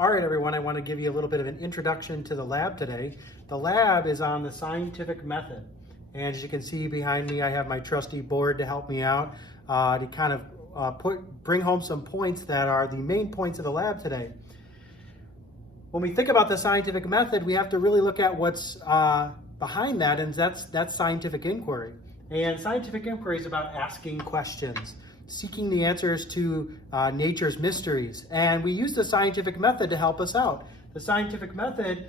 All right, everyone, I want to give you a little bit of an introduction to the lab today. The lab is on the scientific method. And as you can see behind me, I have my trusty board to help me out to kind of bring home some points that are the main points of the lab today. When we think about the scientific method, we have to really look at what's behind that, and that's scientific inquiry. And scientific inquiry is about asking questions, seeking the answers to nature's mysteries. And we use the scientific method to help us out. The scientific method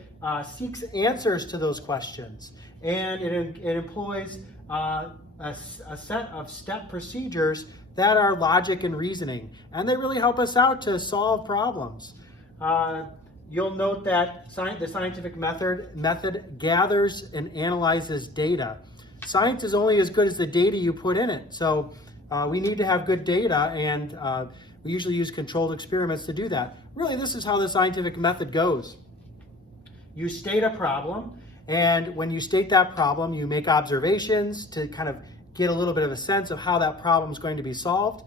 seeks answers to those questions. And it employs a set of step procedures that are logic and reasoning. And they really help us out to solve problems. You'll note that the scientific method gathers and analyzes data. Science is only as good as the data you put in it. So we need to have good data, and we usually use controlled experiments to do that. Really, this is how the scientific method goes. You state a problem, and when you state that problem, you make observations to kind of get a little bit of a sense of how that problem is going to be solved.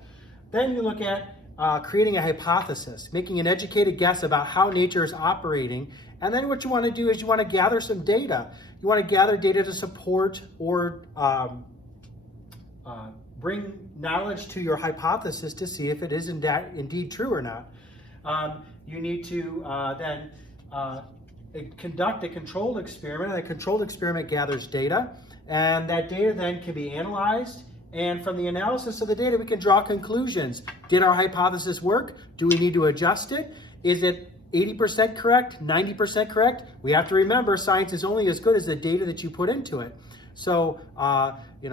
Then you look at creating a hypothesis, making an educated guess about how nature is operating. And then what you want to do is you want to gather some data. You want to gather data to support or bring knowledge to your hypothesis to see if it is indeed true or not. You need to then conduct a controlled experiment, and a controlled experiment gathers data, and that data then can be analyzed, and from the analysis of the data we can draw conclusions. Did our hypothesis work? Do we need to adjust it? Is it 80% correct, 90% correct? We have to remember science is only as good as the data that you put into it. So,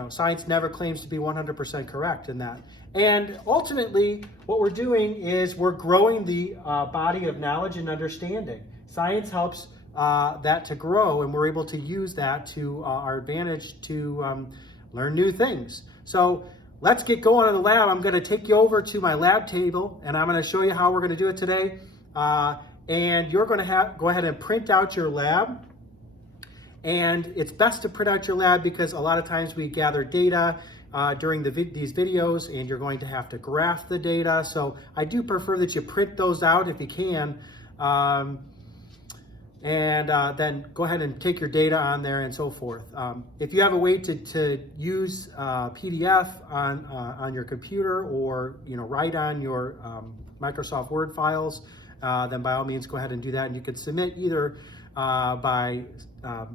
science never claims to be 100% correct in that. And ultimately, what we're doing is we're growing the body of knowledge and understanding. Science helps that to grow, and we're able to use that to our advantage to learn new things. So let's get going in the lab. I'm going to take you over to my lab table, and I'm going to show you how we're going to do it today. And you're going to go ahead and print out your lab. And it's best to print out your lab because a lot of times we gather data during these videos, and you're going to have to graph the data. So I do prefer that you print those out if you can. Then go ahead and take your data on there and so forth. If you have a way to use PDF on your computer, or write on your Microsoft Word files, then by all means go ahead and do that. And you can submit either by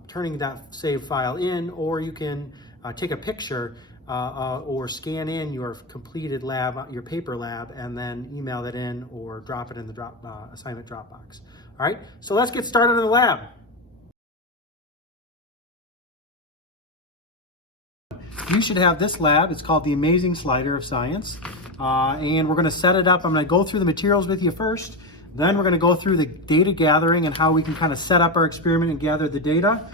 turning that save file in, or you can take a picture or scan in your completed lab, your paper lab, and then email that in or drop it in the assignment Dropbox. All right, so let's get started in the lab. You should have this lab. It's called The Amazing Slider of Science. And we're going to set it up. I'm going to go through the materials with you first. Then we're going to go through the data gathering and how we can kind of set up our experiment and gather the data.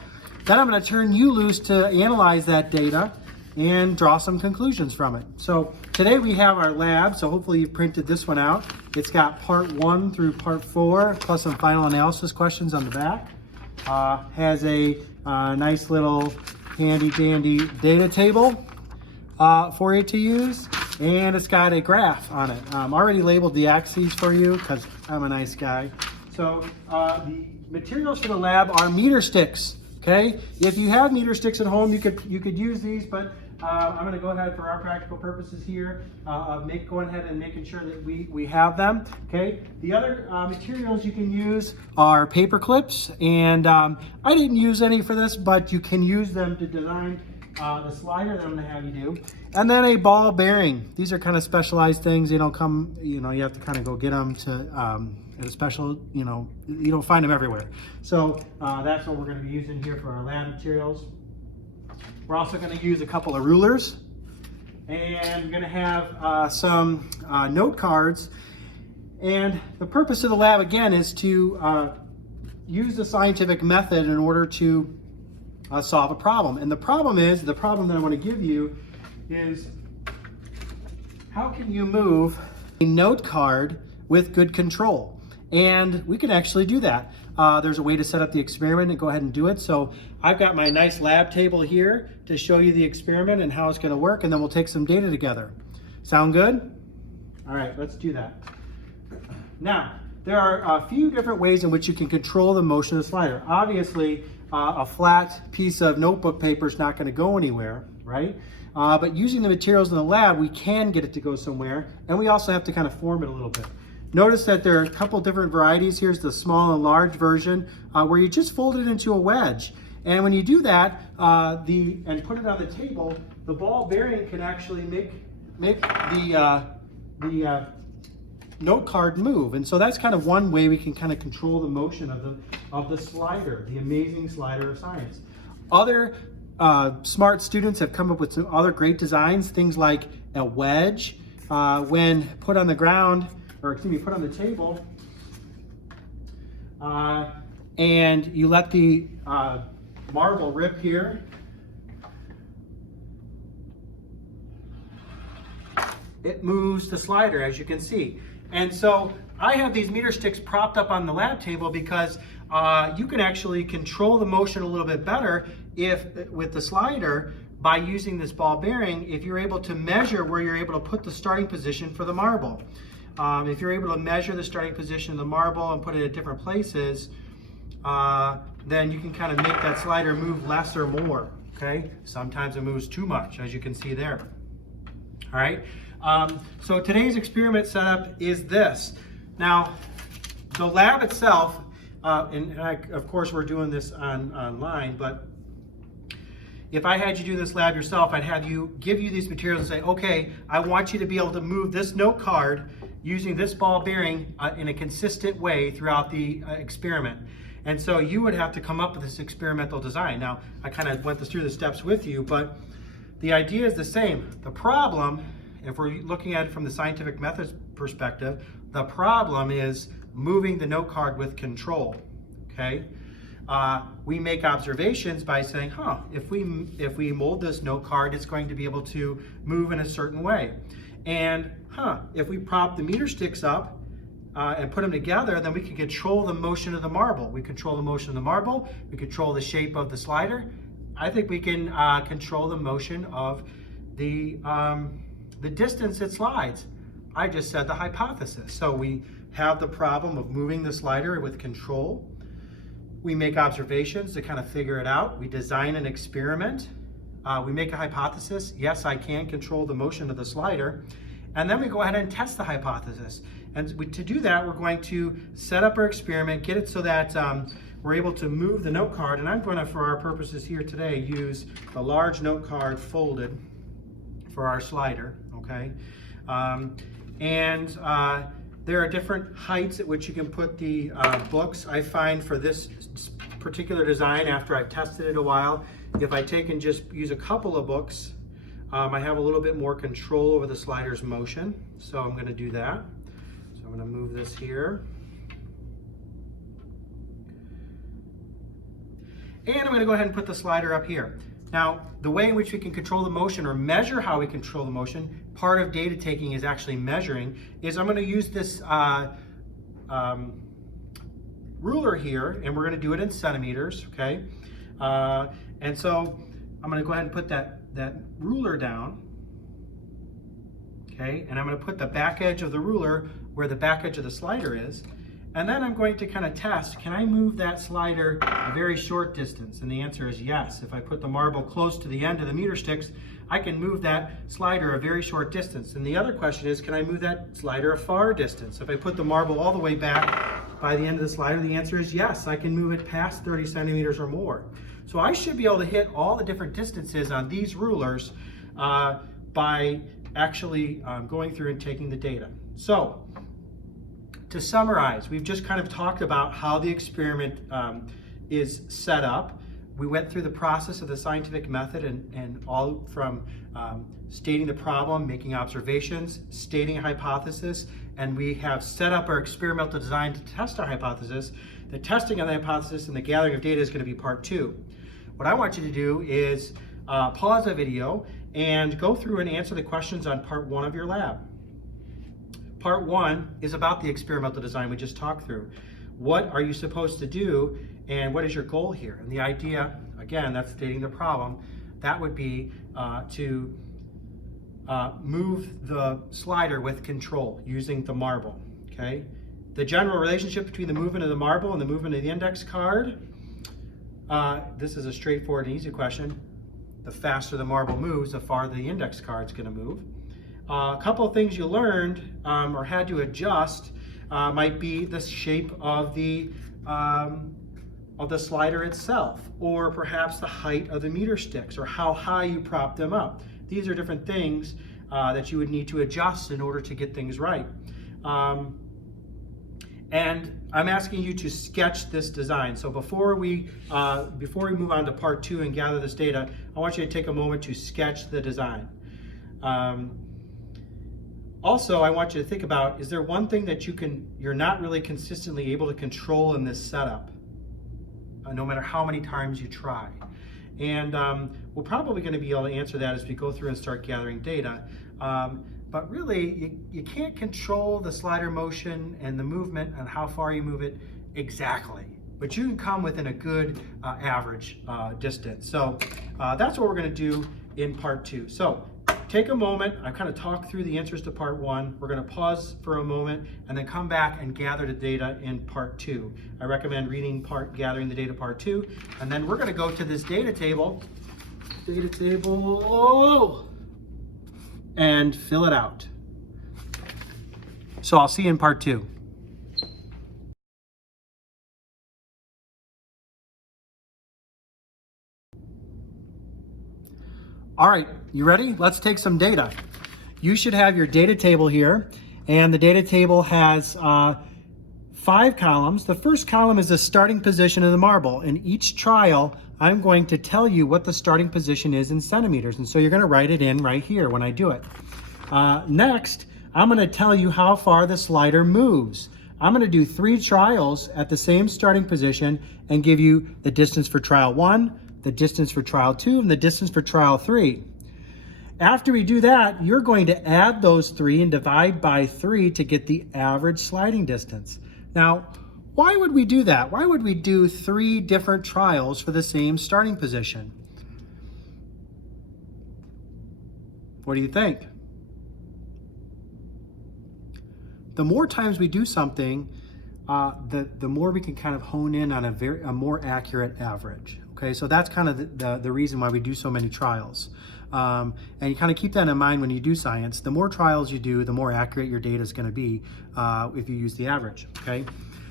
Then I'm going to turn you loose to analyze that data and draw some conclusions from it. So today we have our lab, so hopefully you've printed this one out. It's got part 1 through part 4, plus some final analysis questions on the back. Has a nice little handy dandy data table for you to use. And it's got a graph on it. Already labeled the axes for you because I'm a nice guy. So the materials for the lab are meter sticks. Okay, if you have meter sticks at home, you could use these, but I'm going to go ahead for our practical purposes here, going ahead and making sure that we have them. Okay, the other materials you can use are paper clips, and I didn't use any for this, but you can use them to design the slider that I'm going to have you do. And then a ball bearing. These are kind of specialized things. They don't come, you have to kind of go get them to at a special, you don't find them everywhere. So that's what we're going to be using here for our lab materials. We're also going to use a couple of rulers, and we're going to have some note cards. And the purpose of the lab, again, is to use the scientific method in order to solve a problem. And the problem that I want to give you is, how can you move a note card with good control? And we can actually do that. There's a way to set up the experiment and go ahead and do it. So I've got my nice lab table here to show you the experiment and how it's going to work, and then we'll take some data together. Sound good? All right, let's do that. Now, there are a few different ways in which you can control the motion of the slider. Obviously, a flat piece of notebook paper is not going to go anywhere, right? But using the materials in the lab, we can get it to go somewhere, and we also have to kind of form it a little bit. Notice that there are a couple different varieties. Here's the small and large version where you just fold it into a wedge. And when you do that and put it on the table, the ball bearing can actually make the note card move. And so that's kind of one way we can kind of control the motion of the slider, the amazing slider of science. Other smart students have come up with some other great designs, things like a wedge. When put on the ground, or excuse me, put on the table, and you let the marble rip here, it moves the slider, as you can see. And so I have these meter sticks propped up on the lab table because you can actually control the motion a little bit better with the slider by using this ball bearing, if you're able to measure where you're able to put the starting position for the marble. If you're able to measure the starting position of the marble and put it at different places, then you can kind of make that slider move less or more, okay? Sometimes it moves too much, as you can see there. All right, so today's experiment setup is this. Now, the lab itself, of course we're doing this online, but if I had you do this lab yourself, I'd have you give you these materials and say, okay, I want you to be able to move this note card using this ball bearing in a consistent way throughout the experiment. And so you would have to come up with this experimental design. Now, I kind of went through the steps with you, but the idea is the same. The problem, if we're looking at it from the scientific methods perspective, the problem is moving the note card with control, okay? We make observations by saying, if we mold this note card, it's going to be able to move in a certain way. And if we prop the meter sticks up and put them together, then we can control the motion of the marble. We control the motion of the marble, we control the shape of the slider. I think we can control the motion of the distance it slides. I just said the hypothesis. So we have the problem of moving the slider with control. We make observations to kind of figure it out. We design an experiment. We make a hypothesis. Yes, I can control the motion of the slider. And then we go ahead and test the hypothesis. And to do that, we're going to set up our experiment, get it so that we're able to move the note card. And I'm going to, for our purposes here today, use the large note card folded for our slider, okay? There are different heights at which you can put the books. I find for this particular design, after I've tested it a while, if I take and just use a couple of books, I have a little bit more control over the slider's motion. So I'm going to do that. So I'm going to move this here. And I'm going to go ahead and put the slider up here. Now, the way in which we can control the motion or measure how we control the motion, part of data taking is actually measuring, is I'm going to use this ruler here, and we're going to do it in centimeters, okay? And so I'm going to go ahead and put that ruler down, okay? And I'm going to put the back edge of the ruler where the back edge of the slider is. And then I'm going to kind of test, can I move that slider a very short distance? And the answer is yes. If I put the marble close to the end of the meter sticks, I can move that slider a very short distance. And the other question is, can I move that slider a far distance? If I put the marble all the way back by the end of the slider, the answer is yes, I can move it past 30 centimeters or more. So I should be able to hit all the different distances on these rulers by actually going through and taking the data. So, to summarize, we've just kind of talked about how the experiment is set up. We went through the process of the scientific method and all from stating the problem, making observations, stating a hypothesis, and we have set up our experimental design to test our hypothesis. The testing of the hypothesis and the gathering of data is going to be part 2. What I want you to do is pause the video and go through and answer the questions on part 1 of your lab. Part 1 is about the experimental design we just talked through. What are you supposed to do and what is your goal here? And the idea, again, that's stating the problem, that would be to move the slider with control using the marble, okay? the general relationship between the movement of the marble and the movement of the index card. This is a straightforward and easy question. The faster the marble moves, the farther the index card's going to move. A couple of things you learned or had to adjust might be the shape of the slider itself, or perhaps the height of the meter sticks, or how high you prop them up. These are different things that you would need to adjust in order to get things right. And I'm asking you to sketch this design. So before we move on to part 2 and gather this data, I want you to take a moment to sketch the design. Also, I want you to think about, is there one thing that you're not really consistently able to control in this setup, no matter how many times you try? And we're probably going to be able to answer that as we go through and start gathering data. But really, you can't control the slider motion and the movement and how far you move it exactly. But you can come within a good average distance. So that's what we're going to do in part 2. So take a moment. I've kind of talked through the answers to part 1. We're going to pause for a moment and then come back and gather the data in part 2. I recommend gathering the data part 2. And then we're going to go to this data table. And fill it out. So I'll see you in part 2. All right, you ready? Let's take some data. You should have your data table here, and the data table has 5 columns. The first column is the starting position of the marble. In each trial, I'm going to tell you what the starting position is in centimeters, and so you're going to write it in right here when I do it. Next, I'm going to tell you how far the slider moves. I'm going to do 3 trials at the same starting position and give you the distance for trial 1, the distance for trial 2, and the distance for trial 3. After we do that, you're going to add those 3 and divide by 3 to get the average sliding distance. Now, why would we do that? Why would we do 3 different trials for the same starting position? What do you think? The more times we do something, the more we can kind of hone in on a more accurate average. Okay, so that's kind of the reason why we do so many trials. And you kind of keep that in mind when you do science. The more trials you do, the more accurate your data is going to be if you use the average. Okay.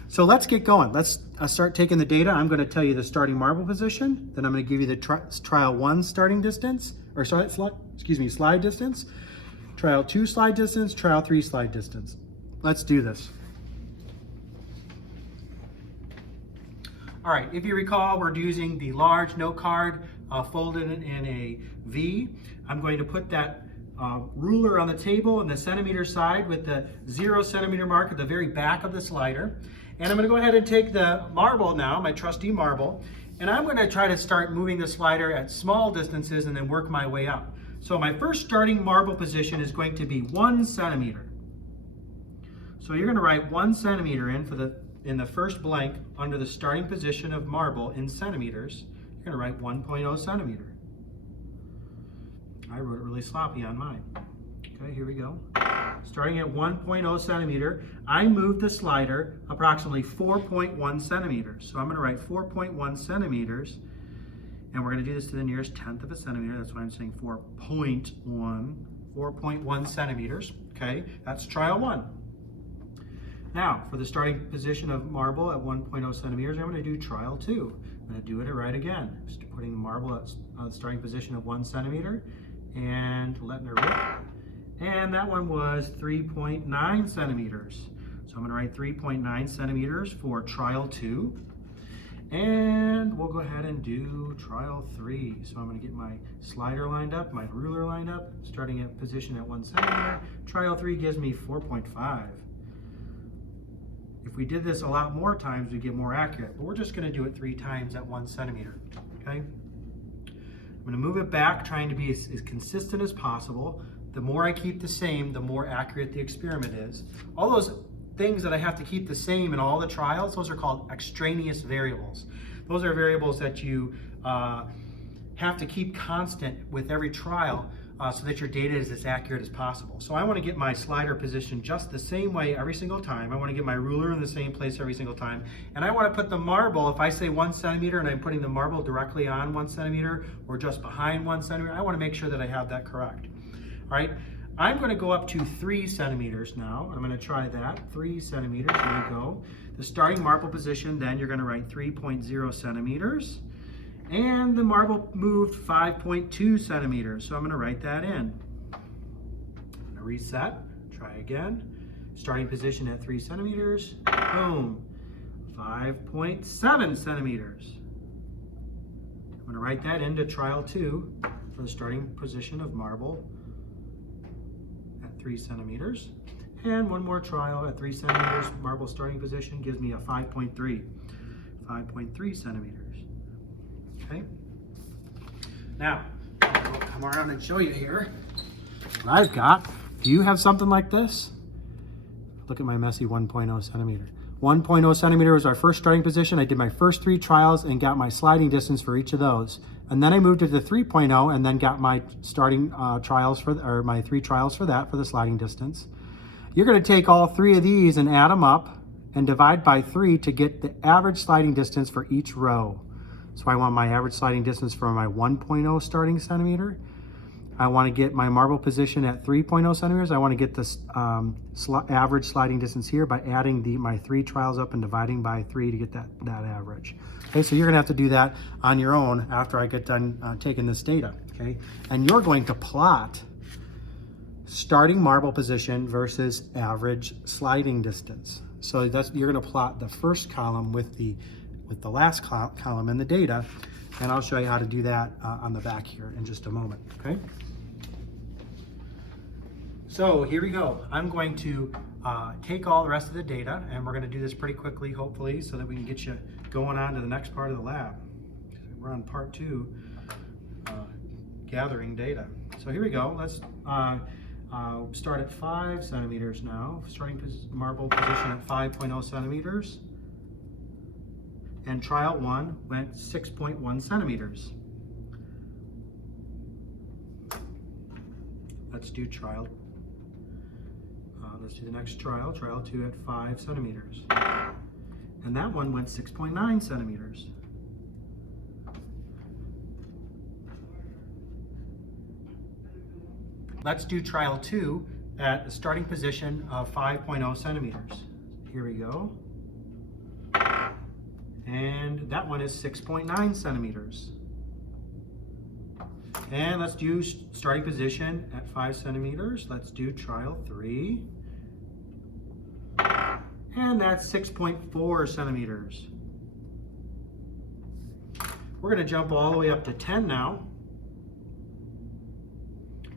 So let's get going. Let's start taking the data. I'm going to tell you the starting marble position. Then I'm going to give you the trial 1 starting distance, or slide distance, trial 2 slide distance, trial 3 slide distance. Let's do this. All right, if you recall, we're using the large note card folded in a V. I'm going to put that ruler on the table on the centimeter side with the 0 centimeter mark at the very back of the slider. And I'm going to go ahead and take the marble now, my trusty marble, and I'm going to try to start moving the slider at small distances and then work my way up. So my first starting marble position is going to be 1 centimeter. So you're going to write 1 centimeter in the first blank under the starting position of marble in centimeters. You're going to write 1.0 centimeter. I wrote it really sloppy on mine. Okay, here we go. Starting at 1.0 centimeter, I moved the slider approximately 4.1 centimeters. So I'm going to write 4.1 centimeters, and we're going to do this to the nearest tenth of a centimeter. That's why I'm saying 4.1 centimeters. Okay, that's trial 1. Now, for the starting position of marble at 1.0 centimeters, I'm going to do trial 2. I'm going to do it right again. Just putting the marble at the starting position of 1 centimeter and letting her rip. And that one was 3.9 centimeters. So I'm going to write 3.9 centimeters for trial 2. And we'll go ahead and do trial 3. So I'm going to get my slider lined up, my ruler lined up, starting at position at 1 centimeter. Trial 3 gives me 4.5. If we did this a lot more times, we'd get more accurate, but we're just going to do it 3 times at 1 centimeter, okay? I'm going to move it back, trying to be as consistent as possible. The more I keep the same, the more accurate the experiment is. All those things that I have to keep the same in all the trials, those are called extraneous variables. Those are variables that you have to keep constant with every trial so that your data is as accurate as possible. So I want to get my slider positioned just the same way every single time. I want to get my ruler in the same place every single time. And I want to put the marble, if I say 1 centimeter and I'm putting the marble directly on 1 centimeter or just behind 1 centimeter, I want to make sure that I have that correct. All right, I'm going to go up to 3 centimeters now. I'm going to try that, 3 centimeters, here we go. The starting marble position, then you're going to write 3.0 centimeters. And the marble moved 5.2 centimeters, so I'm going to write that in. I'm going to reset, try again. Starting position at 3 centimeters, boom, 5.7 centimeters. I'm going to write that into trial 2 for the starting position of marble at 3 centimeters. And one more trial at 3 centimeters, marble starting position gives me a 5.3 centimeters. Okay. Now, I'll come around and show you here what I've got. Do you have something like this? Look at my messy 1.0 centimeter. 1.0 centimeter was our first starting position. I did my first 3 trials and got my sliding distance for each of those. And then I moved to the 3.0 and then got my starting trials for, my 3 trials for that, for the sliding distance. You're going to take all 3 of these and add them up and divide by 3 to get the average sliding distance for each row. So I want my average sliding distance for my 1.0 starting centimeter. I want to get my marble position at 3.0 centimeters. I want to get this average sliding distance here by adding my 3 trials up and dividing by 3 to get that average. Okay, so you're going to have to do that on your own after I get done taking this data. Okay, and you're going to plot starting marble position versus average sliding distance. So you're going to plot the first column with the last column in the data, and I'll show you how to do that on the back here in just a moment, okay? So here we go. I'm going to take all the rest of the data, and we're going to do this pretty quickly, hopefully, so that we can get you going on to the next part of the lab. We're on part 2, gathering data. So here we go. Let's start at 5 centimeters now, starting marble position at 5.0 centimeters. And trial 1 went 6.1 centimeters. Let's do trial. Let's do the next trial, trial 2 at 5 centimeters. And that one went 6.9 centimeters. Let's do trial 2 at the starting position of 5.0 centimeters. Here we go. And that one is 6.9 centimeters. And let's do starting position at 5 centimeters. Let's do trial 3. And that's 6.4 centimeters. We're going to jump all the way up to 10 now.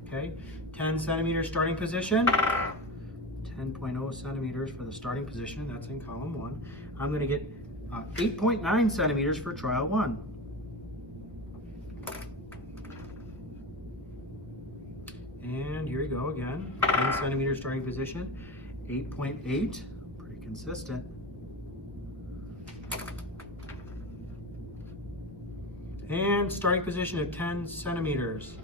Okay, 10 centimeters starting position. 10.0 centimeters for the starting position. That's in column 1. I'm going to get 8.9 centimeters for trial 1. And here we go again, 10 centimeters starting position, 8.8, pretty consistent. And starting position of 10 centimeters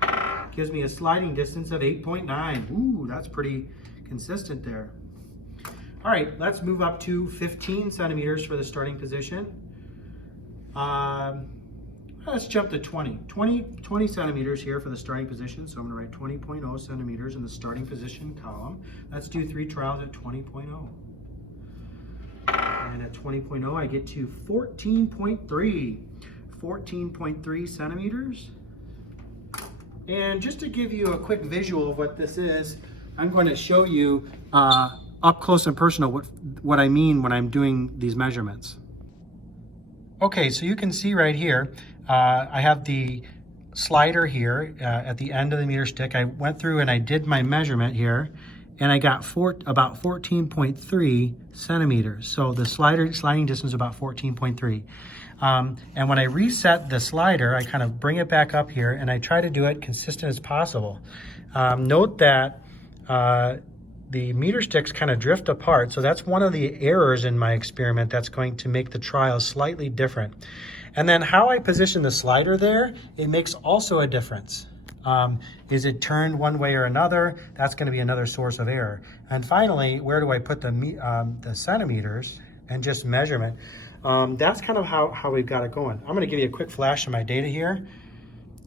gives me a sliding distance of 8.9. Ooh, that's pretty consistent there. All right, let's move up to 15 centimeters for the starting position. Let's jump to 20 centimeters here for the starting position. So I'm gonna write 20.0 centimeters in the starting position column. Let's do 3 trials at 20.0. And at 20.0, I get to 14.3 centimeters. And just to give you a quick visual of what this is, I'm going to show you up close and personal what I mean when I'm doing these measurements. Okay, so you can see right here, I have the slider here at the end of the meter stick. I went through and I did my measurement here, and I got about 14.3 centimeters. So the sliding distance is about 14.3. And when I reset the slider, I kind of bring it back up here and I try to do it consistent as possible. Note that the meter sticks kind of drift apart. So that's one of the errors in my experiment that's going to make the trial slightly different. And then how I position the slider there, it makes also a difference. Is it turned one way or another? That's going to be another source of error. And finally, where do I put the centimeters and just measurement? That's kind of how we've got it going. I'm going to give you a quick flash of my data here.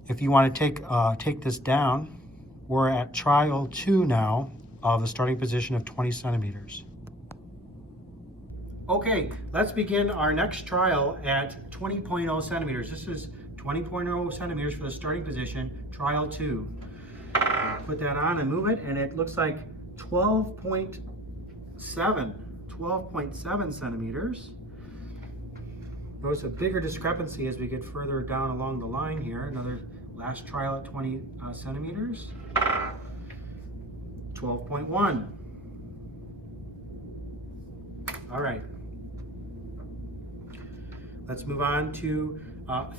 If you want to take this down, we're at trial 2 now of a starting position of 20 centimeters. Okay, let's begin our next trial at 20.0 centimeters. This is 20.0 centimeters for the starting position, trial 2. Put that on and move it, and it looks like 12.7 centimeters. Notice a bigger discrepancy as we get further down along the line here. Another last trial at 20 centimeters. 12.1. All right. Let's move on to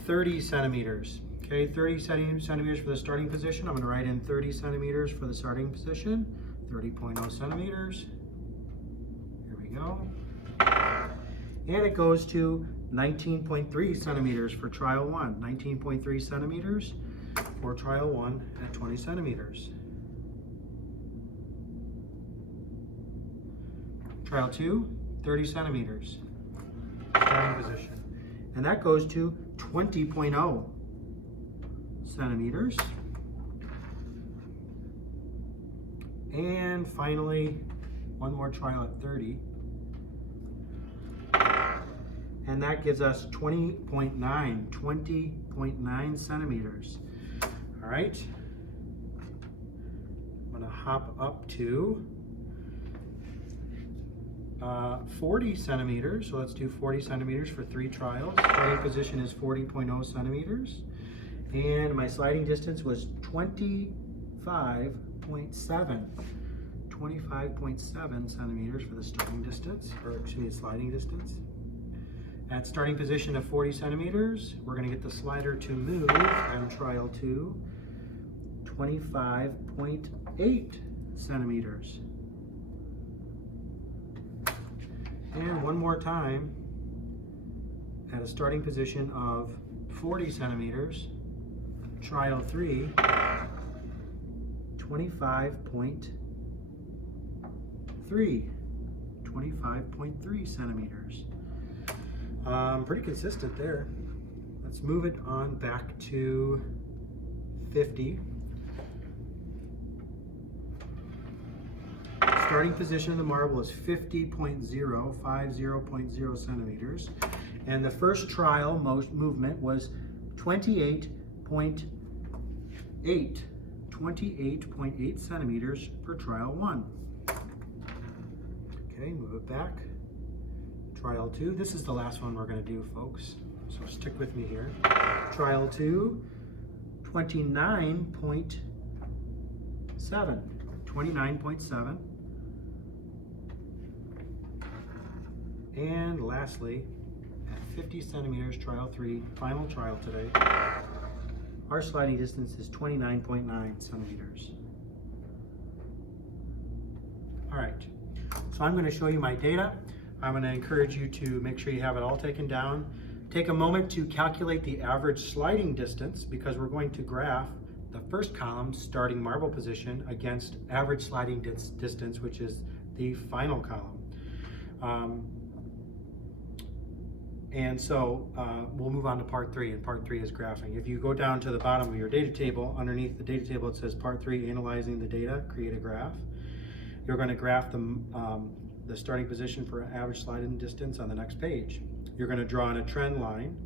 30 centimeters. Okay, 30 centimeters for the starting position. I'm going to write in 30 centimeters for the starting position. 30.0 centimeters. Here we go. And it goes to 19.3 centimeters for trial 1. 19.3 centimeters for trial 1 at 20 centimeters. Trial 2, 30 centimeters. Starting position. And that goes to 20.0 centimeters. And finally, one more trial at 30. And that gives us 20.9 centimeters. All right. I'm gonna hop up to 40 centimeters. So let's do 40 centimeters for 3 trials. Starting position is 40.0 centimeters. And my sliding distance was 25.7 centimeters for the starting distance, or excuse me, sliding distance. At starting position of 40 centimeters, we're going to get the slider to move on trial 2, 25.8 centimeters. And one more time, at a starting position of 40 centimeters, trial 3, 25.3 centimeters. Pretty consistent there. Let's move it on back to 50. Starting position of the marble is 50.0 centimeters. And the first trial movement was 28.8 centimeters for trial 1. Okay, move it back. Trial 2, this is the last one we're going to do, folks, so stick with me here. Trial 2, 29.7. And lastly, at 50 centimeters, trial 3, final trial today, our sliding distance is 29.9 centimeters. All right, so I'm going to show you my data. I'm going to encourage you to make sure you have it all taken down. Take a moment to calculate the average sliding distance, because we're going to graph the first column, starting marble position, against average sliding distance, which is the final column. And so we'll move on to part 3, and part 3 is graphing. If you go down to the bottom of your data table, underneath the data table it says part 3, analyzing the data, create a graph. You're going to graph the starting position for average sliding distance on the next page. You're going to draw on a trend line,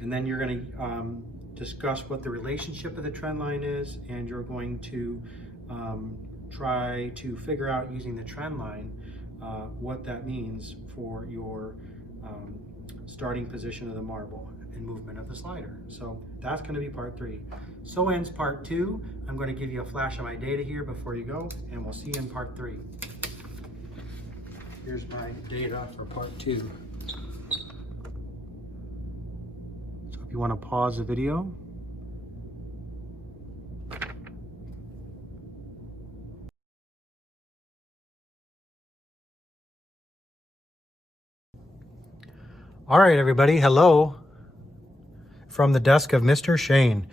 and then you're going to discuss what the relationship of the trend line is, and you're going to try to figure out, using the trend line, what that means for your starting position of the marble and movement of the slider. So that's going to be part 3. So ends part 2. I'm going to give you a flash of my data here before you go, and we'll see you in part 3. Here's my data for part 2. So if you want to pause the video. All right, everybody, hello from the desk of Mr. Shane.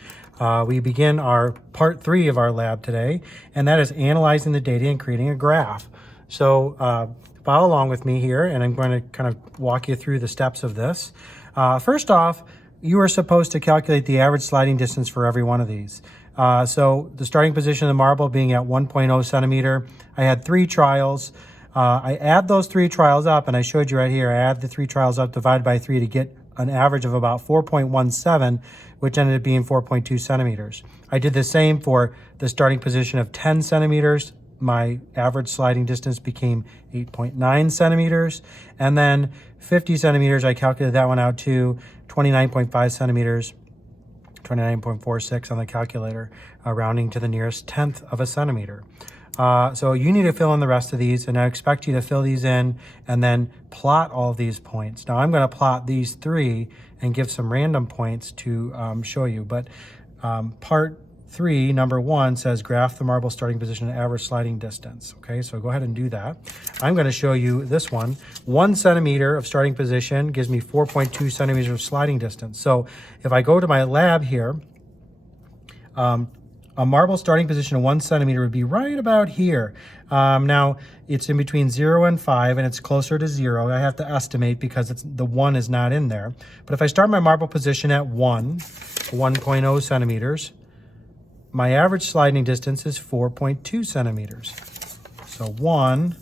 We begin our part 3 of our lab today, and that is analyzing the data and creating a graph. So follow along with me here, and I'm going to kind of walk you through the steps of this. First off, you are supposed to calculate the average sliding distance for every one of these. So the starting position of the marble being at 1.0 centimeter, I had 3 trials. I add those 3 trials up, and I showed you right here, I add the 3 trials up, divide by 3 to get an average of about 4.17, which ended up being 4.2 centimeters. I did the same for the starting position of 10 centimeters. My average sliding distance became 8.9 centimeters. And then 50 centimeters, I calculated that one out to 29.5 centimeters, 29.46 on the calculator, rounding to the nearest tenth of a centimeter. So you need to fill in the rest of these, and I expect you to fill these in and then plot all of these points. Now I'm going to plot these 3 and give some random points to show you, but part 3, number 1 says graph the marble starting position and average sliding distance. Okay, so go ahead and do that. I'm going to show you this one. 1 centimeter of starting position gives me 4.2 centimeters of sliding distance. So if I go to my lab here, a marble starting position of 1 centimeter would be right about here. Now, it's in between 0 and 5, and it's closer to 0. I have to estimate because the 1 is not in there. But if I start my marble position at 1.0 centimeters, my average sliding distance is 4.2 centimeters. So 1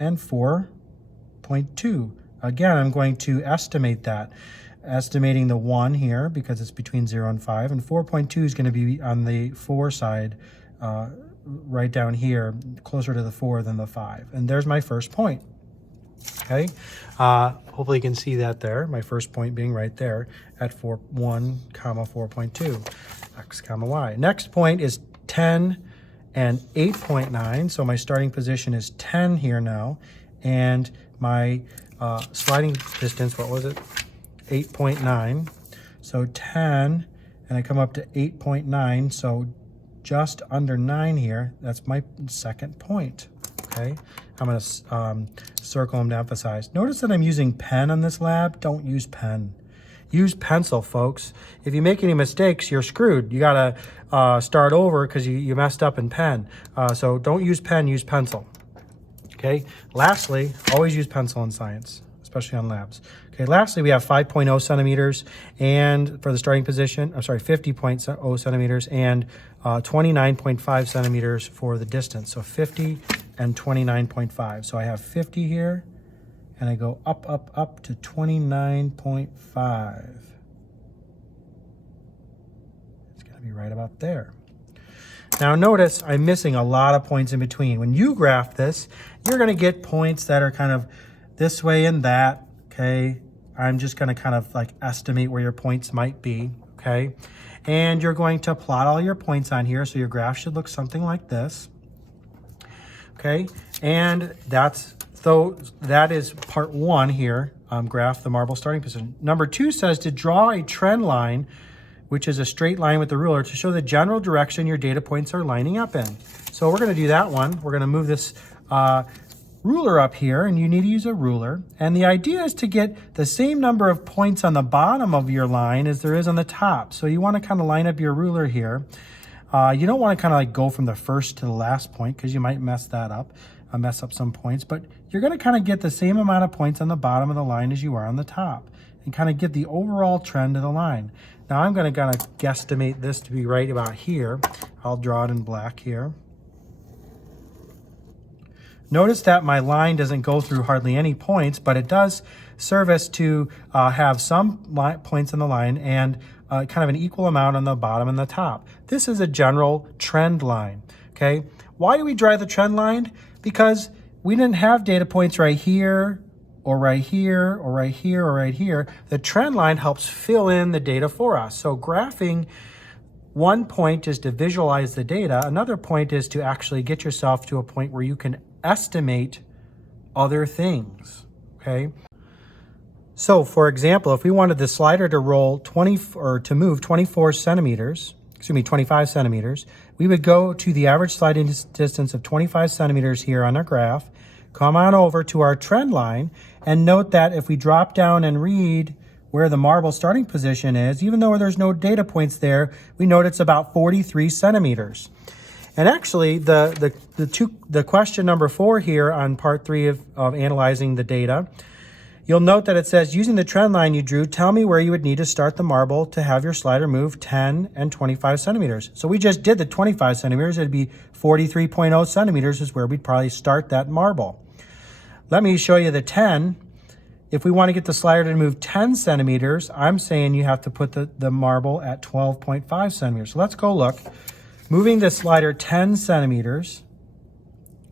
and 4.2. Again, I'm going to estimate that. Estimating the 1 here because it's between 0 and 5, and 4.2 is going to be on the 4 side, right down here, closer to the 4 than the 5. And there's my first point. Okay, hopefully you can see that there, my first point being right there at 1, 4.2, x, y. Next point is 10 and 8.9, so my starting position is 10 here now, and my sliding distance, what was it? 8.9. So 10, and I come up to 8.9, so just under 9 here. That's my second point. Okay, I'm going to circle them to emphasize. Notice that I'm using pen on this lab. Don't use pen. Use pencil, folks. If you make any mistakes, you're screwed. You got to start over because you messed up in pen. So don't use pen, use pencil. Okay, lastly, always use pencil in science, especially on labs. Okay, lastly, we have 5.0 centimeters and for the starting position, I'm sorry, 50.0 centimeters and 29.5 centimeters for the distance. So 50 and 29.5. So I have 50 here, and I go up to 29.5. It's got to be right about there. Now notice I'm missing a lot of points in between. When you graph this, you're going to get points that are kind of this way and that, okay? I'm just going to kind of like estimate where your points might be, okay? And you're going to plot all your points on here, so your graph should look something like this, okay? And that is part 1 here, graph the marble starting position. Number 2 says to draw a trend line, which is a straight line with the ruler, to show the general direction your data points are lining up in. So we're going to do that one. We're going to move this ruler up here, and you need to use a ruler. And the idea is to get the same number of points on the bottom of your line as there is on the top. So you want to kind of line up your ruler here. You don't want to kind of like go from the first to the last point because you might mess that up, mess up some points, but you're going to kind of get the same amount of points on the bottom of the line as you are on the top and kind of get the overall trend of the line. Now I'm going to kind of guesstimate this to be right about here. I'll draw it in black here. Notice that my line doesn't go through hardly any points, but it does serve us to have some points on the line and kind of an equal amount on the bottom and the top. This is a general trend line, okay? Why do we draw the trend line? Because we didn't have data points right here, or right here, or right here, or right here. The trend line helps fill in the data for us. So graphing, one point is to visualize the data. Another point is to actually get yourself to a point where you can estimate other things, okay? So for example, if we wanted the slider to roll to move 25 centimeters, we would go to the average sliding distance of 25 centimeters here on our graph, come on over to our trend line, and note that if we drop down and read where the marble starting position is, even though there's no data points there, we note it's about 43 centimeters. And actually, the question number 4 here on part 3 of analyzing the data, you'll note that it says, using the trend line you drew, tell me where you would need to start the marble to have your slider move 10 and 25 centimeters. So we just did the 25 centimeters. It'd be 43.0 centimeters is where we'd probably start that marble. Let me show you the 10. If we want to get the slider to move 10 centimeters, I'm saying you have to put the marble at 12.5 centimeters. So let's go look. Moving the slider 10 centimeters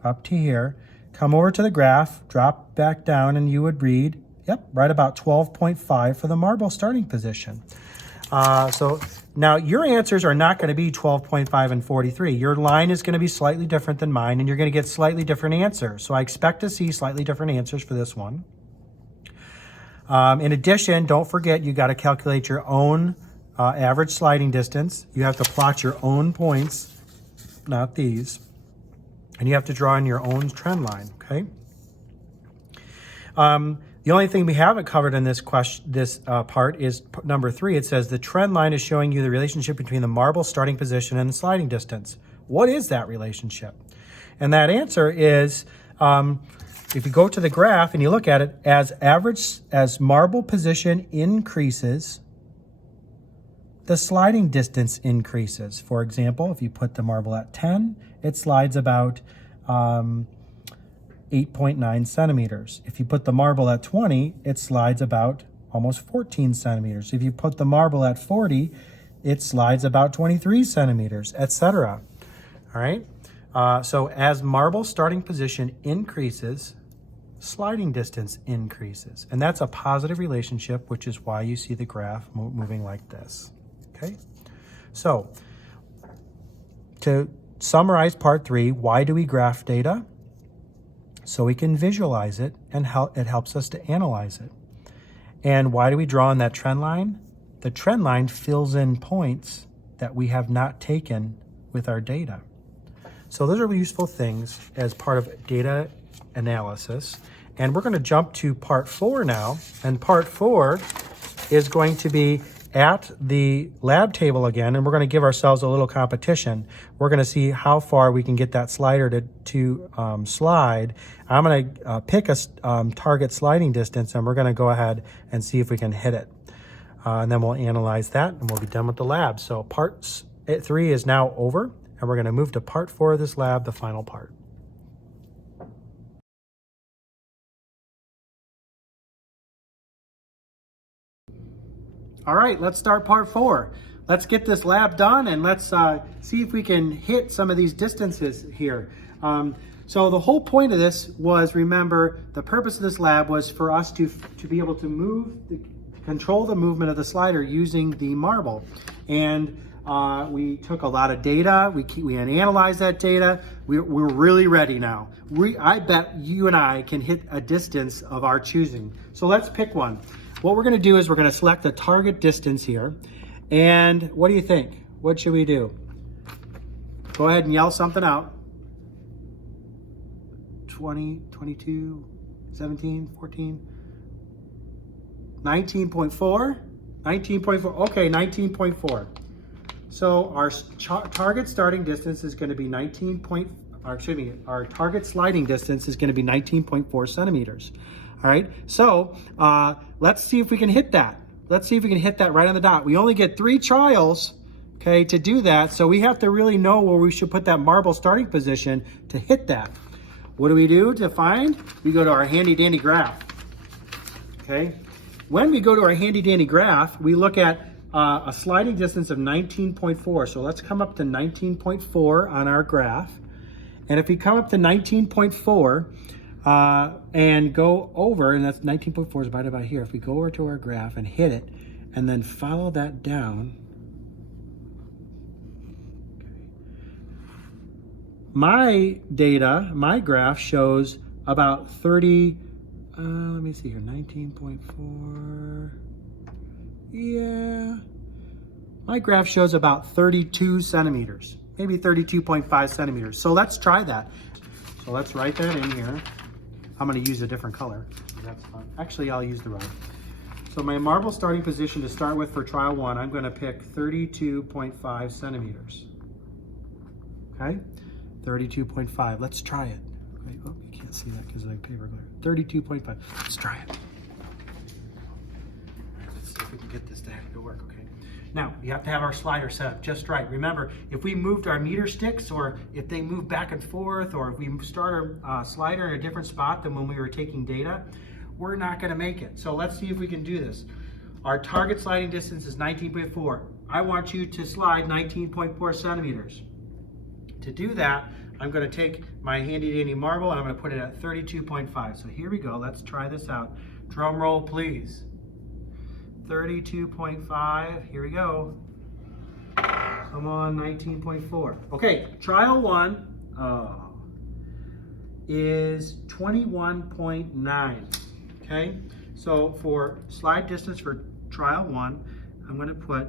up to here, come over to the graph, drop back down, and you would read, yep, right about 12.5 for the marble starting position. So now your answers are not going to be 12.5 and 43. Your line is going to be slightly different than mine, and you're going to get slightly different answers. So I expect to see slightly different answers for this one. In addition, don't forget you got to calculate your own average sliding distance. You have to plot your own points, not these. And you have to draw in your own trend line, okay? The only thing we haven't covered in this part is number 3. It says the trend line is showing you the relationship between the marble starting position and the sliding distance. What is that relationship? And that answer is, if you go to the graph and you look at it, as marble position increases, the sliding distance increases. For example, if you put the marble at 10, it slides about 8.9 centimeters. If you put the marble at 20, it slides about almost 14 centimeters. If you put the marble at 40, it slides about 23 centimeters, etc. All right? So as marble starting position increases, sliding distance increases. And that's a positive relationship, which is why you see the graph moving like this. Okay? So to summarize part 3, why do we graph data? So we can visualize it, and it helps us to analyze it. And why do we draw on that trend line? The trend line fills in points that we have not taken with our data. So those are useful things as part of data analysis. And we're going to jump to part 4 now. And part 4 is going to be at the lab table again, and we're going to give ourselves a little competition. We're going to see how far we can get that slider to slide. I'm going to pick a target sliding distance, and we're going to go ahead and see if we can hit it. And then we'll analyze that, and we'll be done with the lab. So part 3 is now over, and we're going to move to part 4 of this lab, the final part. All right, let's start part 4. Let's get this lab done, and let's see if we can hit some of these distances here. So the whole point of this was, remember, the purpose of this lab was for us to be able to control the movement of the slider using the marble. And we took a lot of data. We analyzed that data. We're really ready now. I bet you and I can hit a distance of our choosing. So let's pick one. What we're going to do is we're going to select the target distance here. And what do you think? What should we do? Go ahead and yell something out. 20, 22, 17, 14, 19.4, 19.4. Okay, 19.4. So our target starting distance is going to be our target sliding distance is going to be 19.4 centimeters. All right, so let's see if we can hit that. Let's see if we can hit that right on the dot. We only get 3 trials, okay, to do that. So we have to really know where we should put that marble starting position to hit that. What do we do to find? We go to our handy dandy graph, okay? When we go to our handy dandy graph, we look at a sliding distance of 19.4. So let's come up to 19.4 on our graph. And if we come up to 19.4, and go over, and that's 19.4 is divided by here. If we go over to our graph and hit it, and then follow that down, my data, my graph shows about 30, let me see here, 19.4, yeah. My graph shows about 32 centimeters, maybe 32.5 centimeters. So let's try that. So let's write that in here. I'm going to use a different color. That's fine. Actually, I'll use the red. So my marble starting position to start with for trial 1, I'm going to pick 32.5 centimeters. Okay, 32.5. Let's try it. Wait, oh, you can't see that because of the paper glare. 32.5. Let's try it. Let's see if we can get this to work. Okay. Now, you have to have our slider set up just right. Remember, if we moved our meter sticks, or if they move back and forth, or if we start our slider in a different spot than when we were taking data, we're not going to make it. So let's see if we can do this. Our target sliding distance is 19.4. I want you to slide 19.4 centimeters. To do that, I'm going to take my handy dandy marble and I'm going to put it at 32.5. So here we go. Let's try this out. Drum roll, please. 32.5. Here we go. Come on, 19.4. Okay, trial 1 is 21.9. Okay, so for slide distance for trial 1, I'm going to put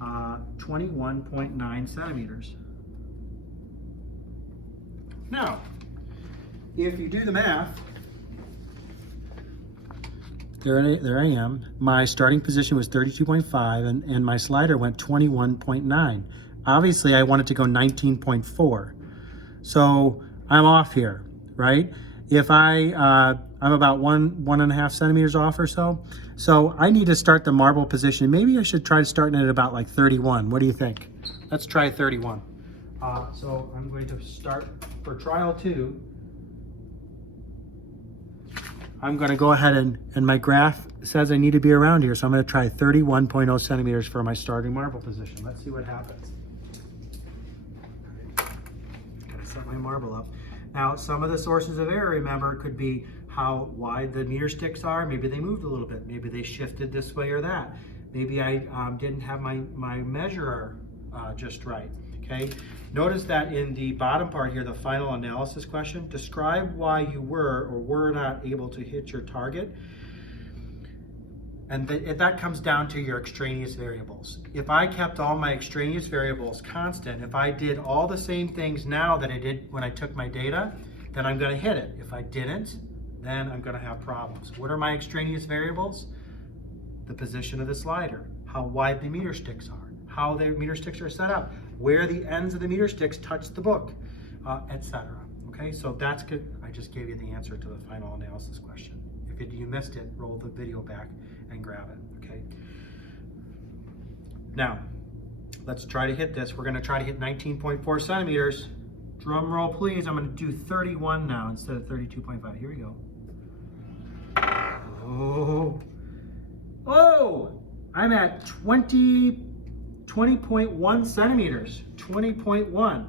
21.9 centimeters. Now, if you do the math, there I am. My starting position was 32.5 and my slider went 21.9. Obviously, I wanted to go 19.4. So I'm off here, right? If I'm about one and a half centimeters off or so. So I need to start the marble position. Maybe I should try starting it at about like 31. What do you think? Let's try 31. So I'm going to start for trial 2. I'm going to go ahead and my graph says I need to be around here. So I'm going to try 31.0 centimeters for my starting marble position. Let's see what happens. Got to set my marble up. Now, some of the sources of error, remember, could be how wide the meter sticks are. Maybe they moved a little bit. Maybe they shifted this way or that. Maybe I didn't have my measurer just right. Okay. Notice that in the bottom part here, the final analysis question, describe why you were or were not able to hit your target. And that comes down to your extraneous variables. If I kept all my extraneous variables constant, if I did all the same things now that I did when I took my data, then I'm going to hit it. If I didn't, then I'm going to have problems. What are my extraneous variables? The position of the slider, how wide the meter sticks are, how the meter sticks are set up, where the ends of the meter sticks touch the book, etc. Okay, so that's good. I just gave you the answer to the final analysis question. If you missed it, roll the video back and grab it, okay? Now, let's try to hit this. We're gonna try to hit 19.4 centimeters. Drum roll, please. I'm gonna do 31 now instead of 32.5. Here we go. Oh, I'm at 20.1 centimeters, 20.1.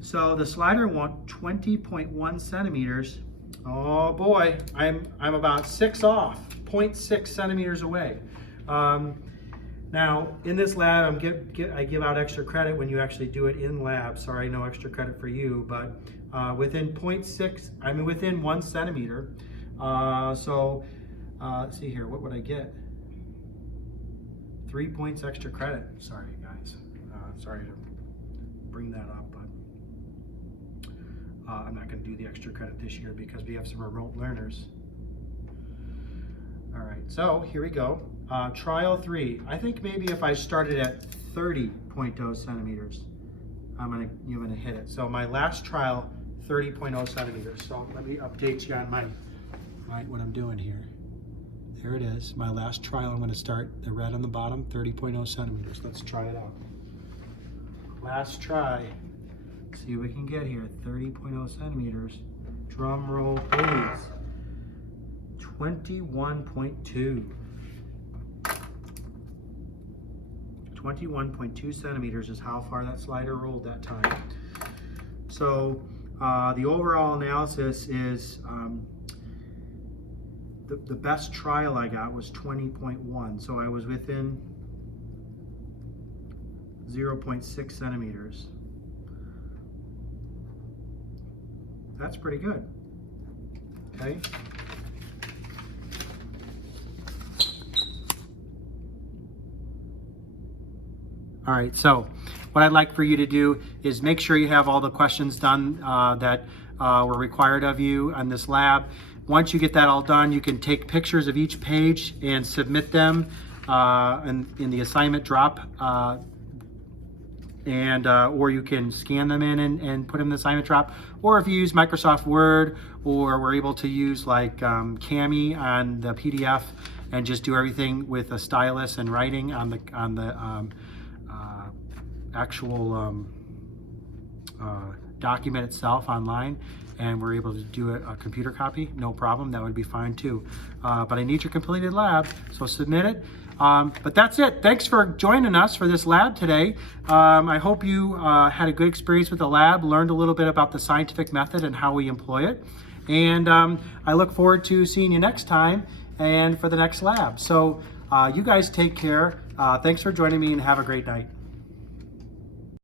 So the slider want 20.1 centimeters. Oh boy, I'm about 6 off, 0.6 centimeters away. Now in this lab, I give out extra credit when you actually do it in lab. Sorry, no extra credit for you, but within 0.6, I'm within 1 centimeter. Let's see here, what would I get? 3 points extra credit. Sorry guys, sorry to bring that up, but I'm not going to do the extra credit this year because we have some remote learners. All right, so here we go. Trial 3. I think maybe if I started at 30.0 centimeters, you're gonna hit it. So my last trial, 30.0 centimeters. So let me update you on what I'm doing here. There it is. My last trial, I'm going to start the red on the bottom, 30.0 centimeters. Let's try it out. Last try. See what we can get here. 30.0 centimeters. Drum roll, please. 21.2. 21.2 centimeters is how far that slider rolled that time. So the overall analysis is the best trial I got was 20.1. So I was within 0.6 centimeters. That's pretty good. Okay. All right, so what I'd like for you to do is make sure you have all the questions done that were required of you on this lab. once you get that all done, you can take pictures of each page and submit them in the assignment drop, or you can scan them in and put them in the assignment drop. Or if you use Microsoft Word, or we're able to use like Kami on the PDF and just do everything with a stylus and writing on the actual document itself online, and we're able to do a computer copy, no problem, that would be fine too. But I need your completed lab, so submit it. But that's it. Thanks for joining us for this lab today. I hope you had a good experience with the lab, learned a little bit about the scientific method and how we employ it. And I look forward to seeing you next time and for the next lab. So you guys take care. Thanks for joining me and have a great night.